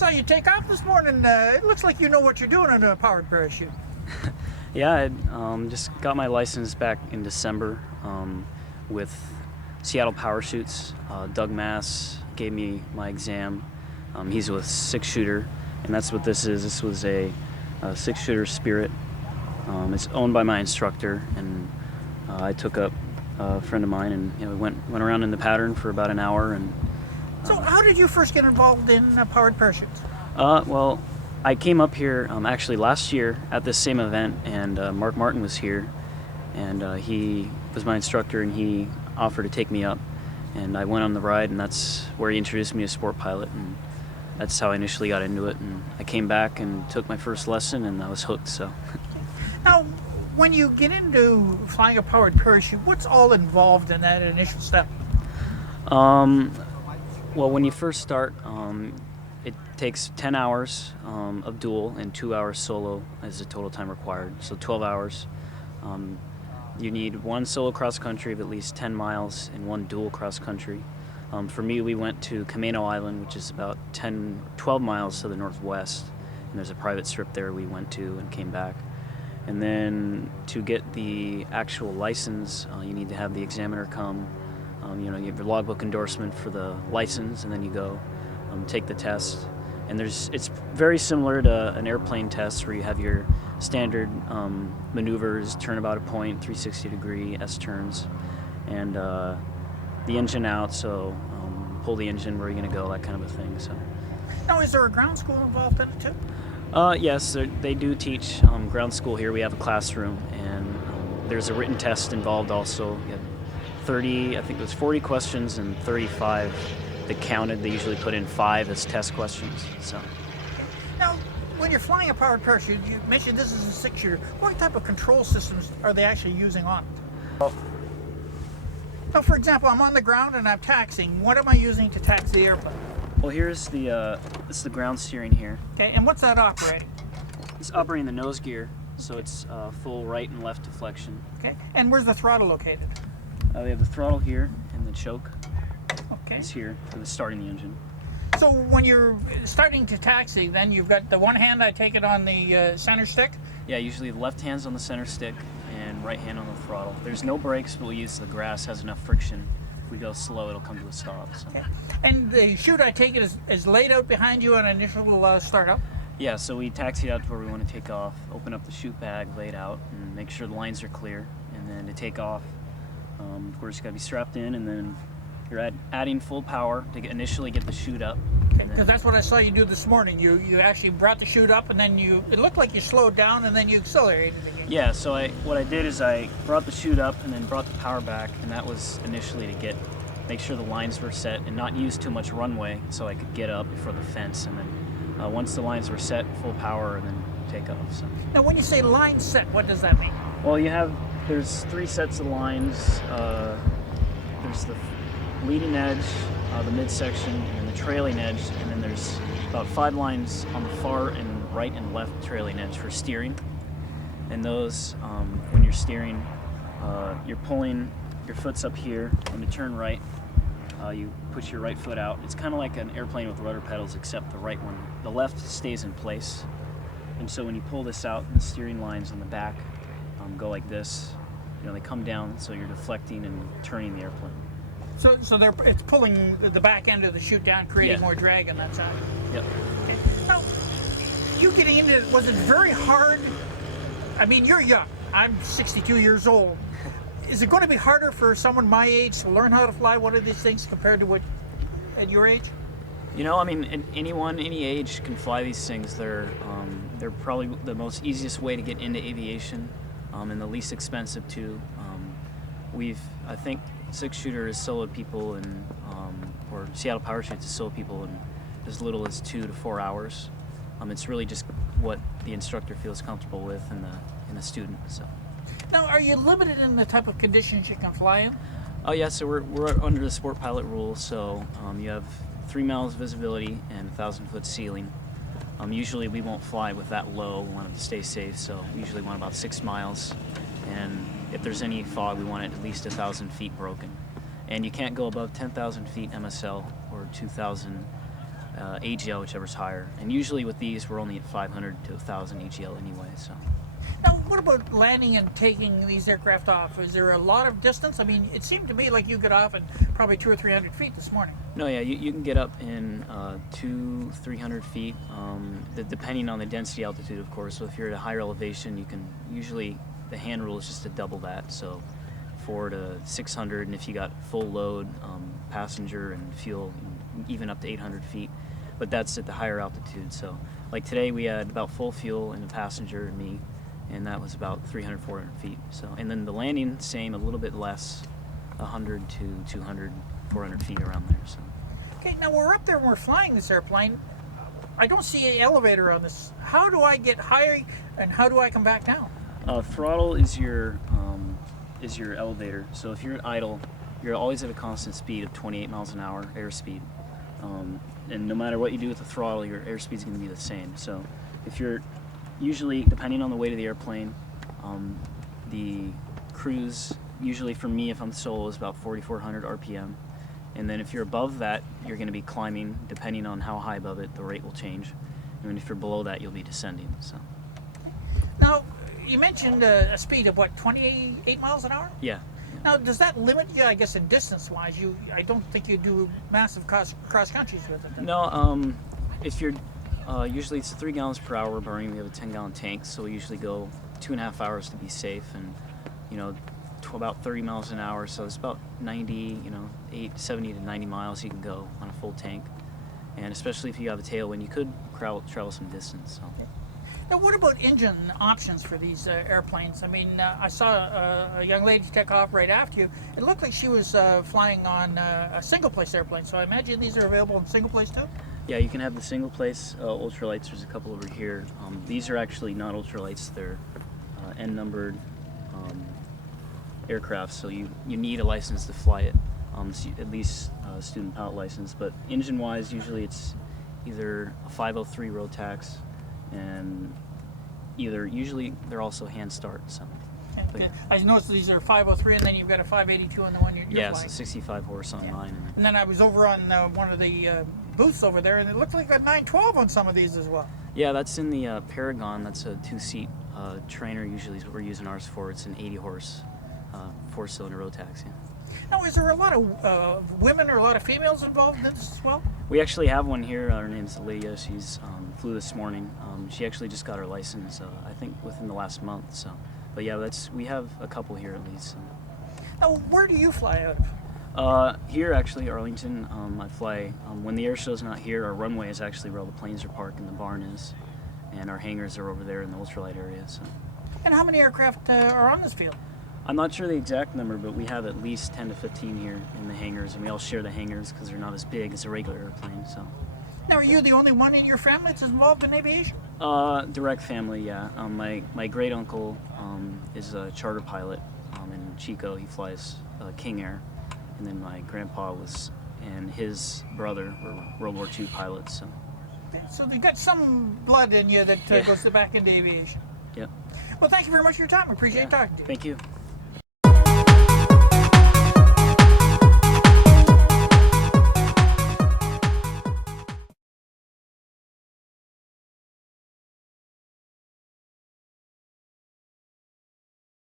saw you take off this morning. It looks like you know what you're doing on a powered parachute. Yeah, I just got my license back in December with Seattle Parachutes. Doug Mass gave me my exam. He's with Six Shooter, and that's what this is. This was a Six Shooter Spirit. It's owned by my instructor, and I took up a friend of mine, and we went around in the pattern for about an hour. And so, how did you first get involved in powered parachutes? Well, I came up here actually last year at this same event, and Mark Martin was here, and he was my instructor, and he offered to take me up, and I went on the ride, and that's where he introduced me to Sport Pilot, and that's how I initially got into it. And I came back and took my first lesson, and I was hooked. So now, when you get into flying a powered parachute, what's all involved in that initial step? Well, when you first start, it takes 10 hours of dual and 2 hours solo as the total time required, so 12 hours. You need one solo cross-country of at least 10 miles and one dual cross-country. For me, we went to Camano Island, which is about 12 miles to the northwest, and there's a private strip there we went to and came back. And then to get the actual license, you need to have the examiner come. You have your logbook endorsement for the license, and then you go take the test. And it's very similar to an airplane test where you have your standard maneuvers, turn about a point, 360-degree S-turns, and the engine out, so pull the engine, where you're going to go, that kind of a thing. So. Now, is there a ground school involved in it too? Yes, they do teach ground school here. We have a classroom, and there's a written test involved also. You have 30, I think it was 40 questions and 35 that counted. They usually put in 5 as test questions. So. Now, when you're flying a powered parachute, you mentioned this is a 6-shooter. What type of control systems are they actually using on it? Now, for example, I'm on the ground and I'm taxiing. What am I using to taxi the airplane? Well, here's this is the ground steering here. Okay, and what's that operating? It's operating the nose gear, so it's full right and left deflection. Okay, and where's the throttle located? We have the throttle here, and the choke okay. is here for the starting the engine. So when you're starting to taxi, then you've got the one hand, I take it, on the center stick? Yeah, usually the left hand's on the center stick and right hand on the throttle. There's no brakes, but we use the grass, has enough friction. If we go slow, it'll come to a stop. So. Okay. And the chute, I take it, is laid out behind you on initial startup? Yeah, so we taxi out to where we want to take off, open up the chute bag, lay it out, and make sure the lines are clear. And then to take off, of course, you got to be strapped in, and then you're adding full power to initially get the chute up. Because that's what I saw you do this morning. You actually brought the chute up, and then it looked like you slowed down, and then you accelerated again. Yeah, so what I did is I brought the chute up and then brought the power back, and that was initially to make sure the lines were set and not use too much runway so I could get up before the fence. And then once the lines were set, full power, and then take off. So. Now, when you say line set, what does that mean? Well, there's 3 sets of lines. There's the leading edge, the midsection, and the trailing edge, and then there's about 5 lines on the far and right and left trailing edge for steering. And those, when you're steering, you're pulling your foot's up here. When you turn right, you push your right foot out. It's kind of like an airplane with rudder pedals, except the left stays in place. And so when you pull this out, the steering lines on the back go like this. They come down, so you're deflecting and turning the airplane. So it's pulling the back end of the chute down, creating more drag on that side. Yep. Okay. Now, you getting into it, was it very hard? I mean, you're young. I'm 62 years old. Is it going to be harder for someone my age to learn how to fly one of these things compared to what at your age? I mean, anyone, any age can fly these things. They're probably the most easiest way to get into aviation, and the least expensive too. I think 6-shooter has soloed people or Seattle Parachutes has soloed people in as little as 2 to 4 hours. It's really just what the instructor feels comfortable with and the student. So. Now, are you limited in the type of conditions you can fly in? Oh yeah, so we're under the Sport Pilot rule. So you have 3 miles visibility and 1,000-foot ceiling. Usually we won't fly with that low. We want it to stay safe, so we usually want about 6 miles. And if there's any fog, we want it at least 1,000 feet broken. And you can't go above 10,000 feet MSL or 2,000 AGL, whichever's higher. And usually with these, we're only at 500 to 1,000 AGL anyway. So. Now, what about landing and taking these aircraft off? Is there a lot of distance? I mean, it seemed to me like you got off at probably 200 or 300 feet this morning. No, yeah, you can get up in 200-300 feet, depending on the density altitude, of course. So if you're at a higher elevation, you can usually, the hand rule is just to double that. So 400 to 600, and if you got full load, passenger and fuel, even up to 800 feet. But that's at the higher altitude. So like today we had about full fuel and a passenger and me, and that was about 300, 400 feet. So, and then the landing, same, a little bit less, 100 to 200, 400 feet around there. So. Okay, now we're up there and we're flying this airplane. I don't see an elevator on this. How do I get higher and how do I come back down? Throttle is your elevator. So if you're at idle, you're always at a constant speed of 28 miles an hour airspeed. And no matter what you do with the throttle, your airspeed is going to be the same. So if you're usually, depending on the weight of the airplane, the cruise, usually for me, if I'm solo, is about 4,400 RPM. And then if you're above that, you're going to be climbing. Depending on how high above it, the rate will change. And if you're below that, you'll be descending. So. Now, you mentioned a speed of what, 28 miles an hour? Yeah. Now, does that limit you, I guess, in distance-wise? I don't think you do massive cross-countries with it. No, if you're, usually it's 3 gallons per hour we're burning. We have a 10-gallon tank, so we usually go 2.5 hours to be safe, and, about 30 miles an hour, so it's about 70 to 90 miles you can go on a full tank. And especially if you have a tailwind, you could travel some distance. So. Okay. Now, what about engine options for these airplanes? I mean, I saw a young lady take off right after you. It looked like she was flying on a single-place airplane, so I imagine these are available in single-place too? Yeah, you can have the single-place ultralights. There's a couple over here. These are actually not ultralights. They're N-numbered aircraft, so you need a license to fly it, at least a student pilot license. But engine-wise, usually it's either a 503 Rotax, and usually they're also hand start. So. Okay. I noticed these are 503, and then you've got a 582 on the one you're yeah, flying. so 65 horse on mine. And then I was over on one of the booths over there, and it looked like a 912 on some of these as well. Yeah, that's in the Paragon. That's a 2-seat trainer. Usually is what we're using ours for. It's an 80 horse 4-cylinder Rotax. Yeah. Now, is there a lot of women or a lot of females involved in this as well? We actually have one here. Her name's Lydia. She's flew this morning. She actually just got her license, I think, within the last month. So, but yeah, we have a couple here at least. So. Now, where do you fly out of? Here, actually, Arlington. I fly when the air show's not here. Our runway is actually where all the planes are parked and the barn is, and our hangars are over there in the ultralight area. So. And how many aircraft are on this field? I'm not sure the exact number, but we have at least 10 to 15 here in the hangars, and we all share the hangars because they're not as big as a regular airplane. So. Now, are you the only one in your family that's involved in aviation? Direct family, yeah. My great uncle is a charter pilot in Chico. He flies King Air, and then my grandpa and his brother were World War II pilots. So, okay, so they've got some blood in you that goes back into aviation. Yep. Well, thank you very much for your time. I appreciate talking to you. Thank you.